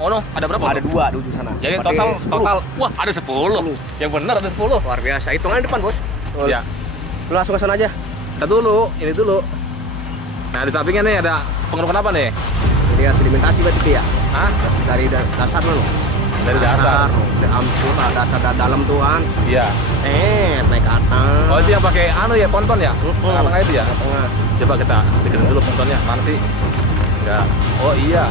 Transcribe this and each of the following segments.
Oh, no. Ada berapa? Ada 2 di ujung sana. Jadi Berarti total, wah ada 10. Yang benar ada 10. luar biasa. Hitungan depan, Bos. Ya. Lu langsung ke sana aja. Kita dulu, ini dulu. Nah di sampingnya nih ada pengerukan apa nih? Jadi ya sedimentasi berarti ya. Hah? Dari dasar dulu. Dari dasar. Ampun, dasar dalam tuh kan. Iya. Naik ke atas. Oh itu yang pakai anu ya, ponton ya? Tengah-tengah itu ya? Tengah. Coba kita deketin dulu pontonnya, mana sih? Enggak. Oh iya.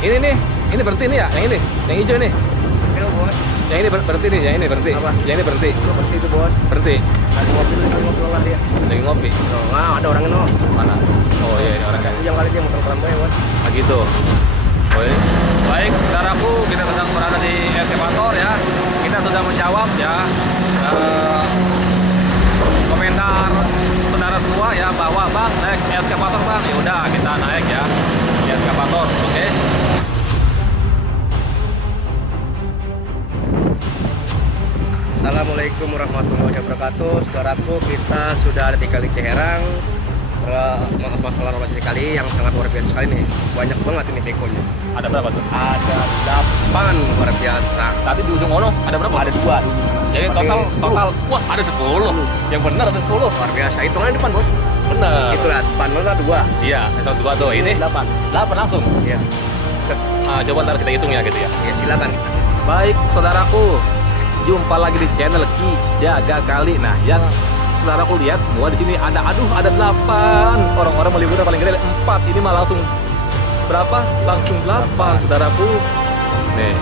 Ini nih, ini berhenti nih ya, yang hijau ini. Oke, Bos. Yang ini berhenti nih, yang ini berhenti. Apa? Yang ini berhenti. Seperti itu, Bos. Berhenti. Lagi ngopi lah dia. Lagi ngopi. Nah, ada orangnya no. Mana? Oh iya, ini orangnya. Yang kali dia muter gue, Bos. Nah gitu. Oh, iya. Baik, saudaraku, kita sedang berada di eskavator ya. Kita sudah menjawab ya komentar saudara semua ya bahwa bang naik eskavator bang. Ya udah kita naik ya di eskavator, oke? Assalamualaikum warahmatullahi wabarakatuh. Saudaraku, kita sudah ada di Kali Ciherang. Maaf masalah lokasi kali yang sangat luar biasa sekali nih. Banyak banget ini bekonya. Ada berapa tuh? Ada 8 luar biasa. Tadi di ujung ono ada berapa? Ada 2 di ujung sana. Jadi total, wah ada 10. Yang benar ada 10. Luar biasa. Hitungan depan, Bos. Benar. Itulah depan lo 2. Iya, satu dua tuh. Ini 8. 8 langsung. Iya. Coba ntar kita hitung ya gitu ya. Ya silakan. Baik, saudaraku, jumpa lagi di channel Ki Jaga Kali. Nah, yang saudaraku lihat semua di sini ada 8 orang-orang meliputnya paling gede 4. Ini mah langsung berapa? Langsung 8, saudaraku. Nih,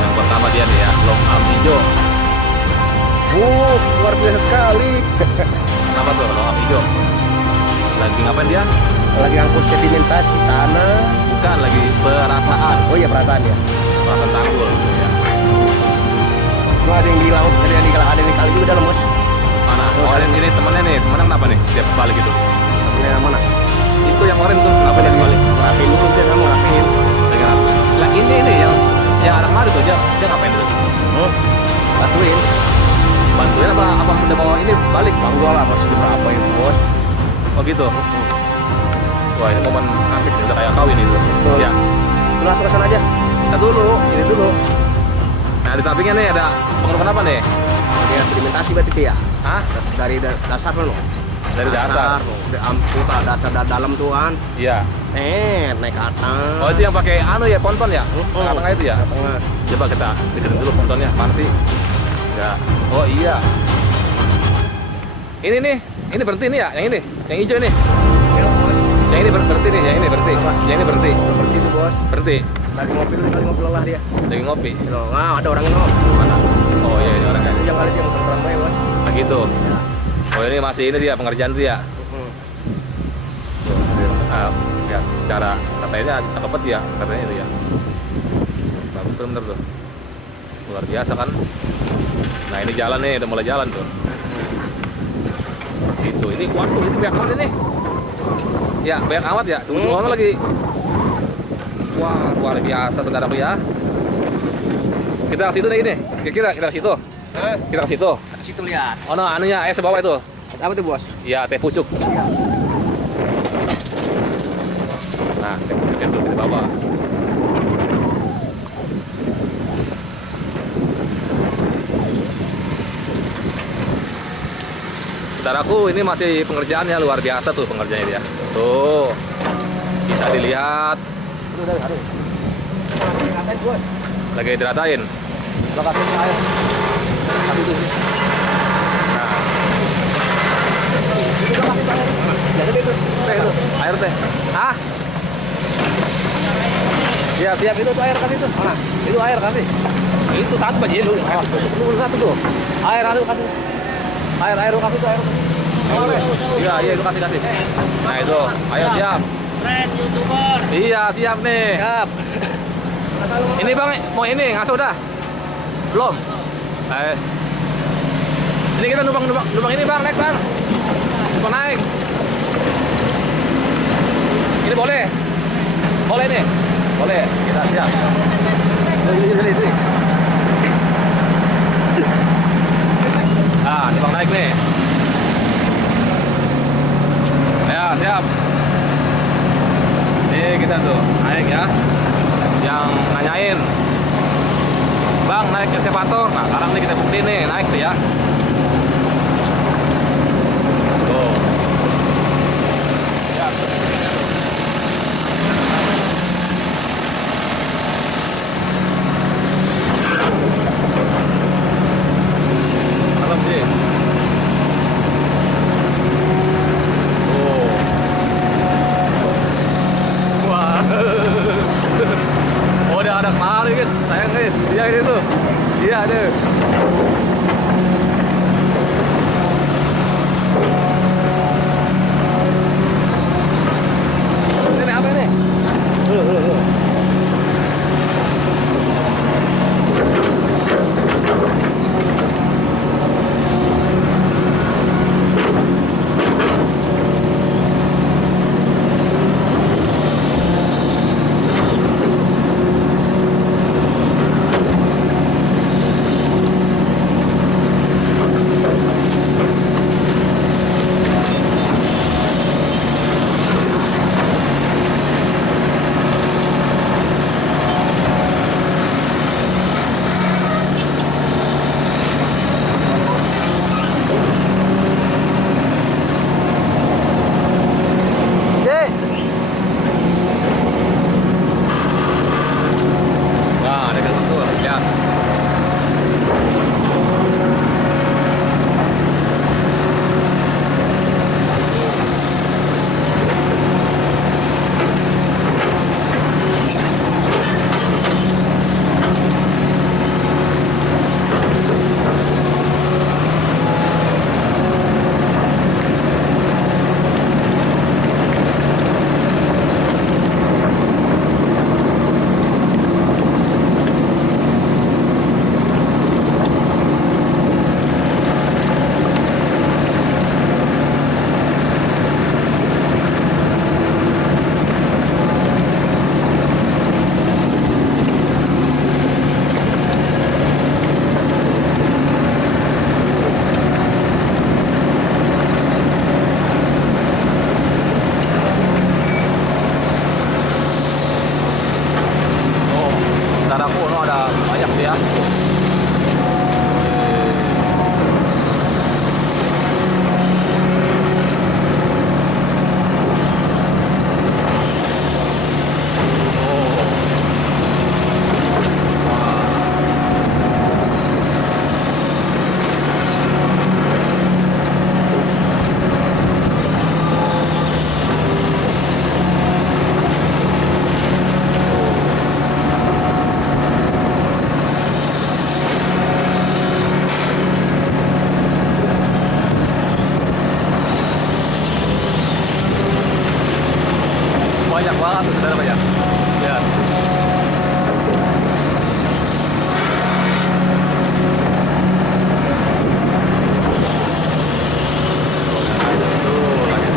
yang pertama dia nih ya, long arm hijau. Luar biasa sekali. Kenapa tuh long arm hijau? Lagi ngapain dia? Lagi angkut sedimentasi tanah. Bukan, lagi perataan. Oh iya, perataan ya. Perataan tanggul gitu ya. Lu ada yang di laut, ada yang di kali juga dalam, Bos. Mana? Oren ini temennya nih, temennya kenapa nih? Dia balik gitu. Yang mana? Itu yang oren tuh kenapa dia balik? Rapiin dulu dia, kamu rapiin. Dengan lah ini yang arah kemari tuh dia ngapain tuh? Bantuin. Bantuin apa udah mau ini balik? Enggak lah, Bos. Berapa itu, Bos? Oh gitu. Wah ini momen asik nih, udah kayak kawin itu. Betul. Ya. Lu langsung ke sana aja. Kita dulu, ini dulu. Nah di sampingnya nih ada pengerukan apa nih? Jadi ya sedimentasi berarti ya. Hah? Dari dasar lo. Dari dasar. Ampun, dasar dalam tuh kan. Iya. Naik ke atas. Oh itu yang pakai anu ya, ponton ya? Tengah-tengah itu ya? Tengah. Coba kita deketin dulu pontonnya, mana sih? Enggak. Oh iya. Ini nih, ini berhenti nih ya, yang hijau ini. Ya, Bos. Yang ini berhenti nih, yang ini berhenti. Apa? Yang ini berhenti. Seperti itu, Bos. Berhenti. Lagi ngopi lah dia. Lagi ngopi. Nah, ada orangnya no. Mana? Oh iya ini orangnya. Yang kali dia muter gue, Bos. Nah gitu. Ya. Oh ini masih ini dia pengerjaan dia. Ya cara katanya cakep banget ya katanya itu ya. Bagus tuh bener tuh. Luar biasa kan. Nah ini jalan nih, udah mulai jalan tuh. Itu ini waduh ini banyak amat ini. Ya banyak amat ya. Tunggu lagi. Wah luar biasa saudaraku ya. Kita ke situ nih ini. Kira-kira kita ke situ. Kita ke situ. Ke situ lihat. Oh no, anunya es bawah itu. Apa tuh, Bos? Iya, teh pucuk. Nah, teh pucuknya tuh kita bawa. Saudaraku, ini masih pengerjaannya luar biasa tuh pengerjaannya dia. Tuh, bisa dilihat. Aduh. Ngatain, Bos. Lagi diratain. Lokasi air. Tapi itu. Nah, Jadi itu. itu air teh. Ah? Ya siap itu tuh air kan itu. Mana? Itu air kasih. Itu satu aja lu. Satu tuh. Air satu kasih. Air lu kasih tuh air. Iya itu kasih. Nah itu, ayo siap. Keren YouTuber. Iya siap nih. Siap. Ini bang, mau ini ngasuh dah? Belum. Ini kita numpang ini bang, naik bang. Numpang naik. Ini boleh? Boleh nih? Boleh, kita siap. Sini. Ah, numpang naik nih. Ya, siap. Nih kita tuh, naik ya. naik eskavator. Nah, sekarang nih kita buktiin nih, naik tuh ya. Tuh. Ya. Malam sih. Tuh. Wah. Oh, dia ada kemari guys, sayang guys. Iya ini tuh. Iya deh. Ini apa ini? Dek. Nah, ada tuh, ya. Oh, darah kuno ada banyak dia. Banyak banget saudara banyak. Ya. Tuh, lagi tuh.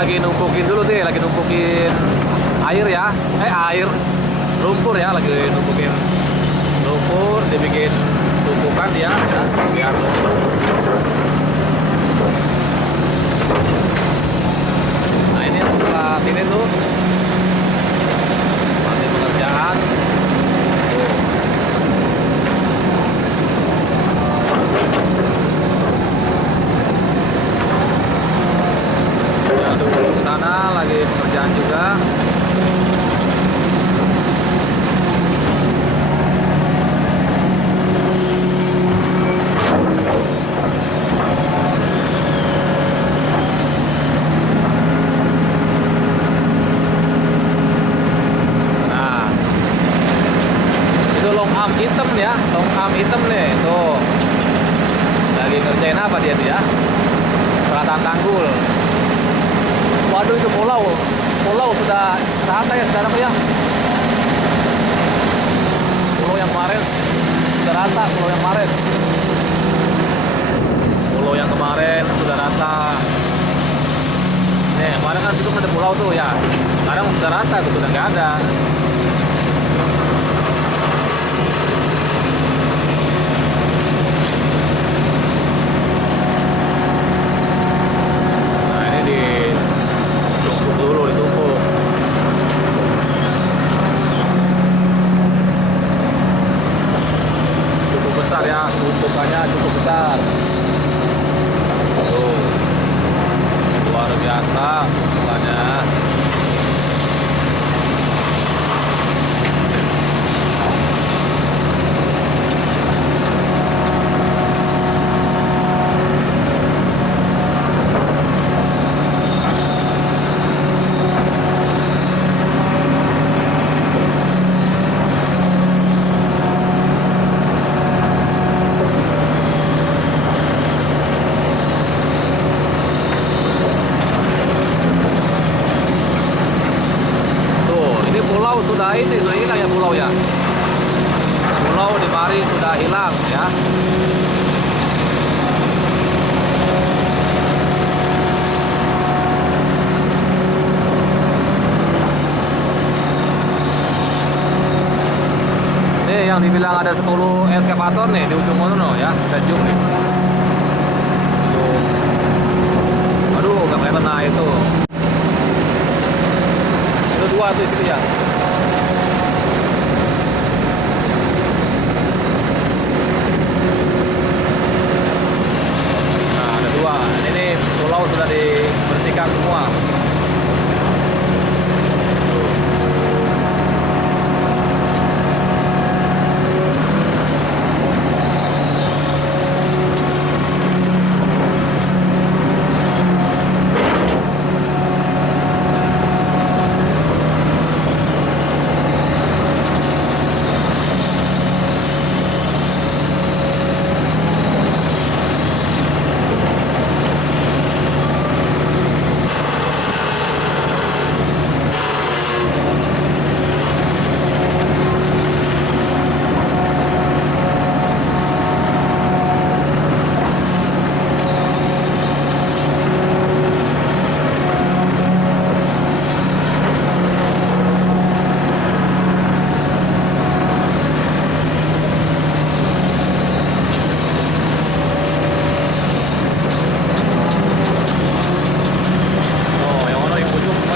Lagi numpukin dulu deh, lagi numpukin air ya, air lumpur ya, lagi numpukin lumpur, dibikin tumpukan ya, biar nah ini setelah sini tuh masih pengerjaan. Ya, dulu ke sana lagi pengerjaan juga. ya, tongkam hitam nih, tuh. Lagi ngerjain apa dia tuh ya? Perataan tanggul. Waduh, itu pulau. Pulau sudah rata ya sekarang ya. Pulau yang kemarin sudah rata, pulau yang kemarin. Pulau yang kemarin sudah rata. Nih, kemarin kan itu ada pulau tuh ya. Sekarang sudah rata, tuh sudah nggak ada. Nah, ini ditumpuk dulu, ditumpuk. Cukup besar ya, tumpukannya cukup besar. Tuh, luar biasa tumpukannya. Sudah ini sudah hilang ya pulau ya. Pulau di Bari sudah hilang ya. Nih yang dibilang ada 10 eskavator nih di ujung mana ya, kita zoom nih. Tuh. Aduh, nggak kelihatan. Nah itu dua tuh itu ya. Nah ada dua. Ini pulau sudah dibersihkan semua.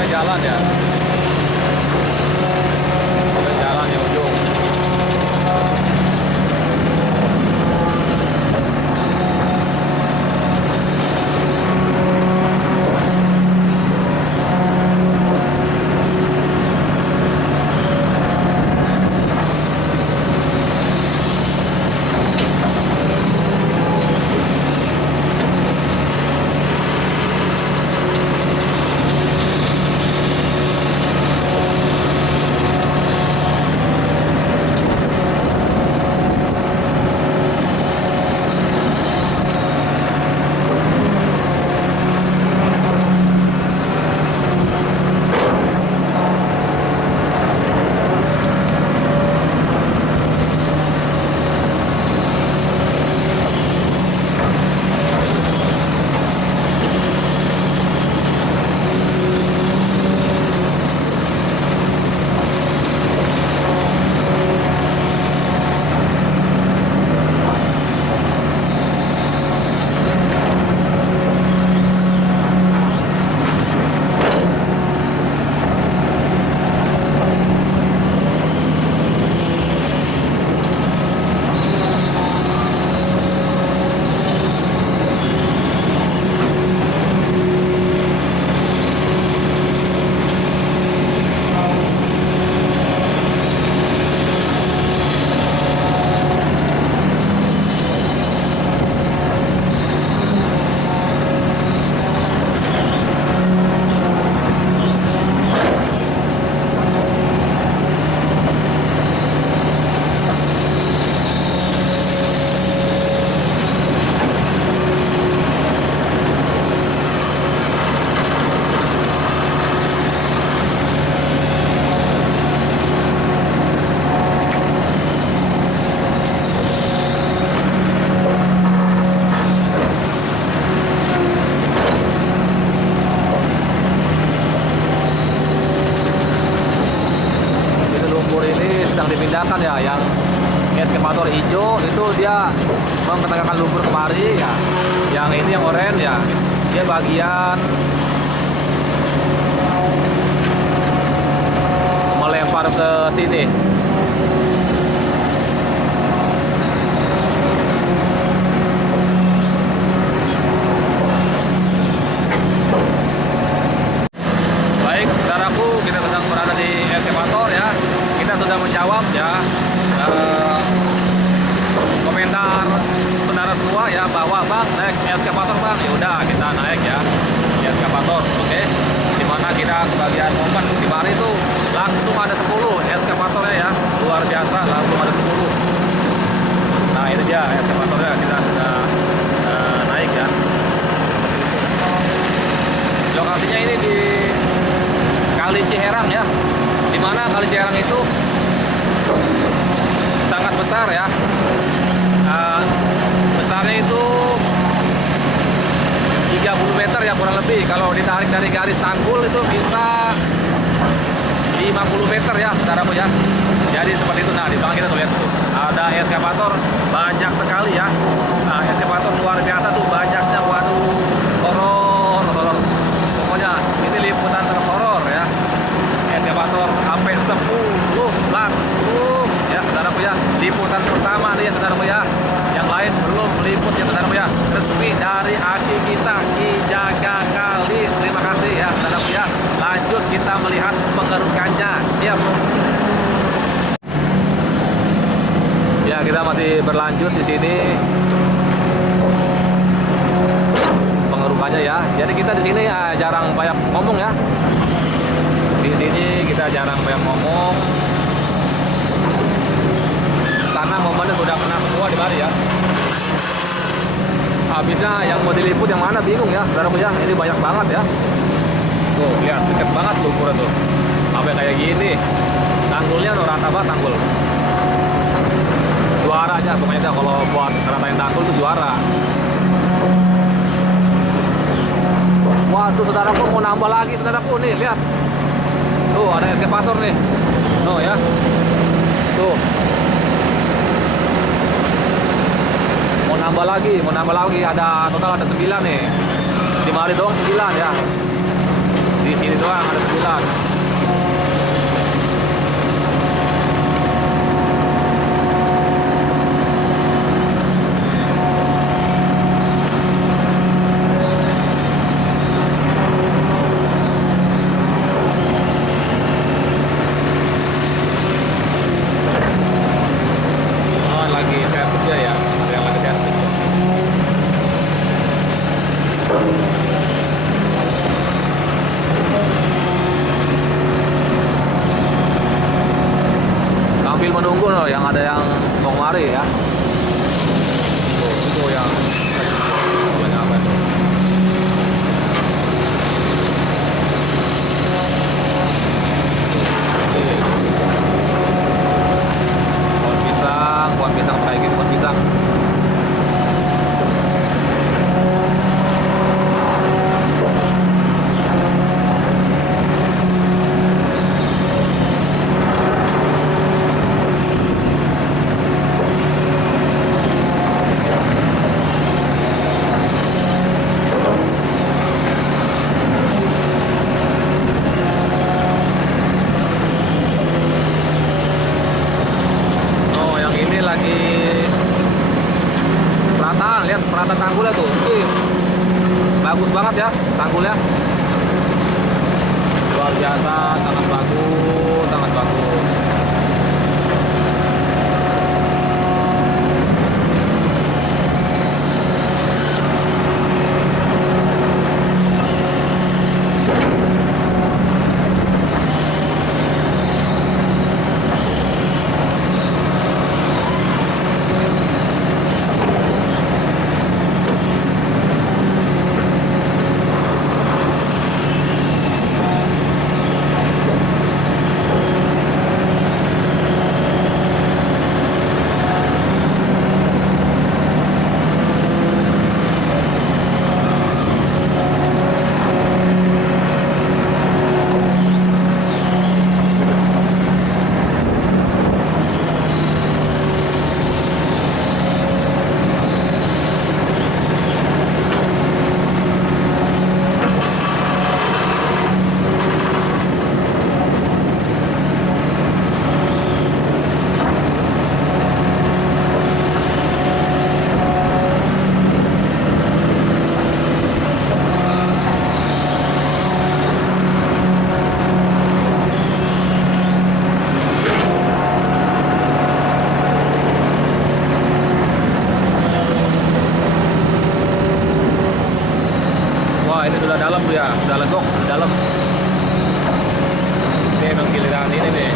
Jalan ya, ada jalan di ujung. memindahkan ya. Yang eskavator hijau itu dia mengetengahkan lumpur kemari ya. Yang ini yang oranye ya, dia bagian melempar ke sini. Baik, saudaraku, kita sedang berada di eskavator ya. Kita sudah menjawab ya komentar saudara semua ya, bahwa bang naik eskavator bang, ya udah kita naik ya di eskavator, oke. Dimana kita bagian momen di mari itu langsung ada 10 eskavatornya ya, luar biasa, langsung ada 10. Nah ini dia eskavatornya, kita sudah naik ya. Lokasinya ini di Kali Ciherang ya, dimana Kali Ciherang itu sangat besar ya. Besarnya itu 30 meter ya kurang lebih. Kalau ditarik dari garis tanggul itu bisa 50 meter ya, saudaraku ya. Jadi seperti itu. Nah di belakang kita tuh lihat tuh ada eskavator banyak sekali ya. Nah eskavator luar biasa tuh banyaknya. Waduh, horor. Pokoknya ini liputan terhoror ya. Eskavator sampai 10 langsung ya, saudaraku ya. Liputan pertama nih ya, saudaraku ya. Yang lain belum meliput ya, saudaraku ya. Resmi dari Aki kita Ki Jaga Kali. Terima kasih ya, saudaraku ya. Lanjut kita melihat pengerukannya. Siap. Ya, kita masih berlanjut di sini pengerukannya ya. Jadi kita di sini ya jarang banyak ngomong ya. Di sini kita jarang banyak ngomong karena momennya sudah kena semua di mari ya. Habisnya yang mau diliput yang mana bingung ya, saudaraku ya. Ini banyak banget ya. Tuh lihat deket banget lumpurnya tuh. Sampai kayak gini. Tanggulnya tuh rata banget tanggul. Juara aja pokoknya dah, kalau buat ratain tanggul tuh juara. Waduh, saudaraku mau nambah lagi, saudaraku nih lihat. Tuh ada eskavator nih. Tuh ya. Tuh. Mau nambah lagi, ada total ada 9 nih. Di mari doang 9 ya. Di sini doang ada 9. Sambil menunggu loh, yang ada yang mau mari ya. Tuh yang banyak apa tuh. Pohon pisang kayak gitu, pohon pisang. Lihat perata tanggulnya tuh. Bagus banget ya tanggulnya. Luar biasa, sangat bagus, sangat bagus. nyelegok di dalam. Ini emang giliran ini nih.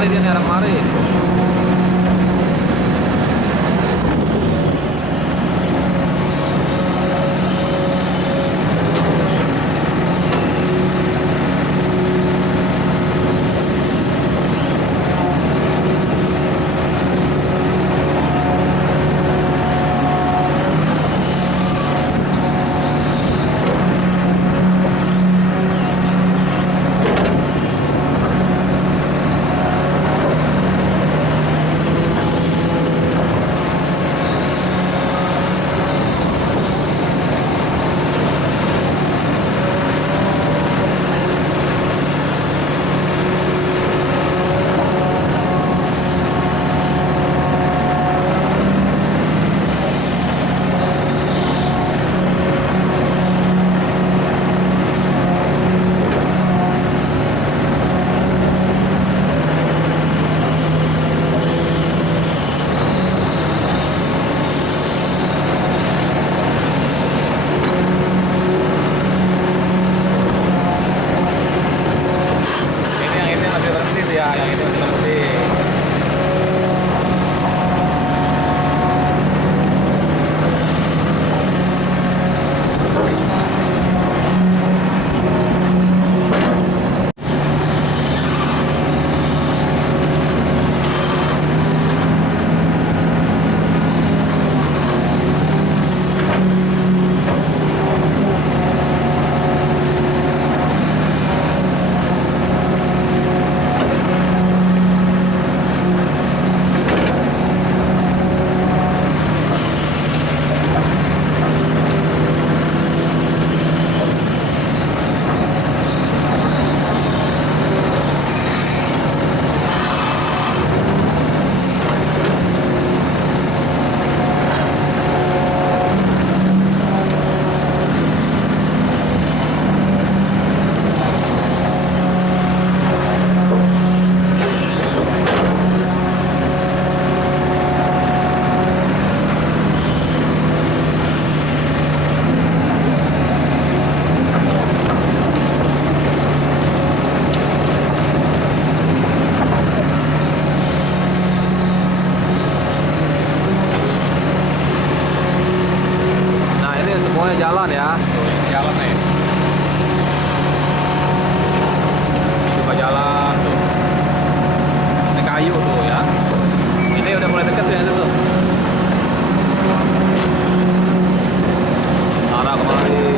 Dia nih arah kemari. Jalan ya, jalan nih. Coba jalan tuh. Ini kayu tuh ya. Ini udah mulai dekat ya tuh. Arah kemari.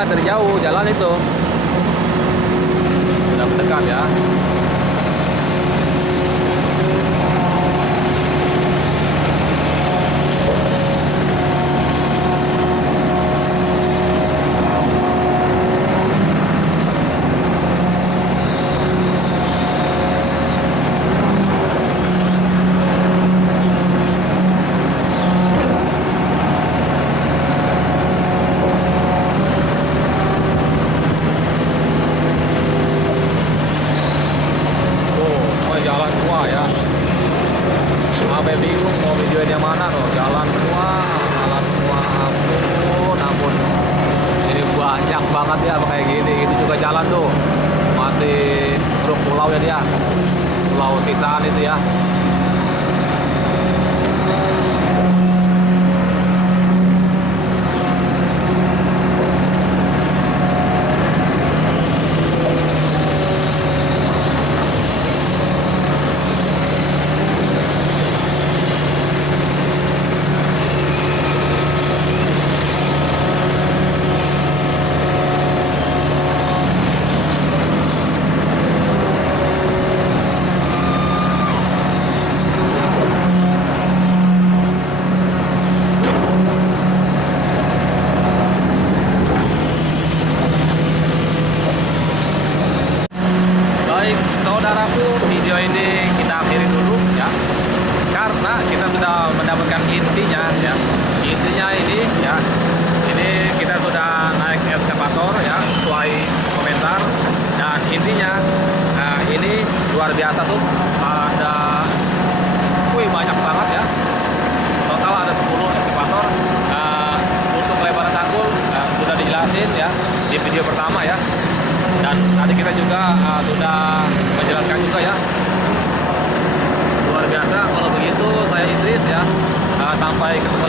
lihat dari jauh jalan itu. Sudah mendekat ya. Jalan tua ya, sampai bingung mau videoin yang mana tuh. Jalan tua, ampun, ini banyak banget ya kayak gini. Itu juga jalan tuh masih truk pulau ya dia, pulau sisaan itu ya. Baik saudaraku, video ini kita akhiri dulu ya, karena kita sudah mendapatkan intinya ya. Intinya ini ya, ini kita sudah naik eskavator ya, sesuai komentar. Dan intinya ini luar biasa tuh, ada banyak banget ya, total ada 10 eskavator. Untuk lebaran tanggul sudah dijelasin ya di video pertama ya. Dan tadi kita juga sudah menjelaskan juga ya. Luar biasa. Kalau begitu saya Idris ya. Sampai ketemu